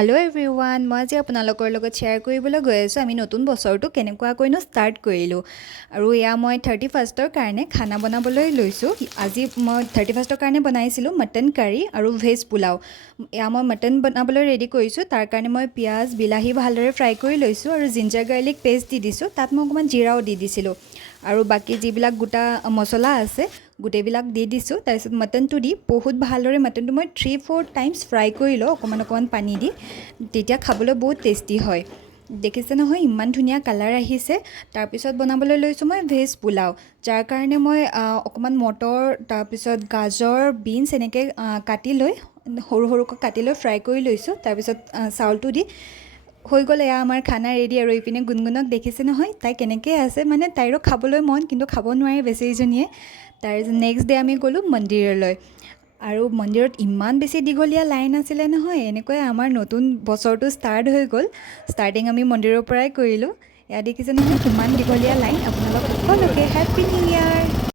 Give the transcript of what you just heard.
Hello' everyone, মই আজি আপোনালোকৰ লগত শ্বেয়াৰ কৰিবলৈ গৈ আছোঁ আমি নতুন বছৰটো কেনেকুৱাকৈনো ষ্টাৰ্ট কৰিলোঁ। আৰু এয়া মই 31st কাৰণে খানা বনাবলৈ লৈছোঁ। আজি মই 31st কাৰণে বনাইছিলোঁ মটন কাৰী আৰু ভেজ পোলাও। এয়া মই মটন বনাবলৈ ৰেডি কৰিছোঁ। তাৰ কাৰণে মই পিঁয়াজ বিলাহী ভালদৰে ফ্ৰাই কৰি লৈছোঁ আৰু জিঞ্জাৰ গাৰ্লিক পেষ্ট দি দিছোঁ। তাত মই অকণমান জিৰাও দি দিছিলোঁ আৰু বাকী যিবিলাক গোটা মছলা আছে গোটেইবিলাক দি দিছোঁ। তাৰপিছত মটনটো দি বহুত ভালদৰে মটনটো মই 3-4 টাইমছ ফ্ৰাই কৰি লওঁ অকণমান পানী দি, তেতিয়া খাবলৈ বহুত টেষ্টি হয়। দেখিছে নহয় ইমান ধুনীয়া কালাৰ আহিছে। তাৰপিছত বনাবলৈ লৈছোঁ মই ভেজ পোলাও, যাৰ কাৰণে মই অকণমান মটৰ, তাৰপিছত গাজৰ, বিনছ এনেকৈ কাটি লৈ সৰু সৰুকৈ কাটি লৈ ফ্ৰাই কৰি লৈছোঁ। তাৰপিছত চাউলটো দি হৈ গ'ল এয়া আমাৰ খানা ৰেডি। আৰু ইপিনে গুণগুণক দেখিছে নহয়, তাই কেনেকৈ আছে, মানে তাইৰো খাবলৈ মন কিন্তু খাব নোৱাৰে বেচেৰীজনীয়ে। তাৰপিছত নেক্সট ডে আমি গ'লোঁ মন্দিৰলৈ আৰু মন্দিৰত ইমান বেছি দীঘলীয়া লাইন আছিলে নহয়। এনেকৈ আমাৰ নতুন বছৰটো ষ্টাৰ্ট হৈ গ'ল। ষ্টাৰ্টিং আমি মন্দিৰৰ পৰাই কৰিলোঁ। এয়া দেখিছে নহয় কিমান দীঘলীয়া লাইন। আপোনালোক সকলোকে হেপ্পী নিউ ইয়েৰ।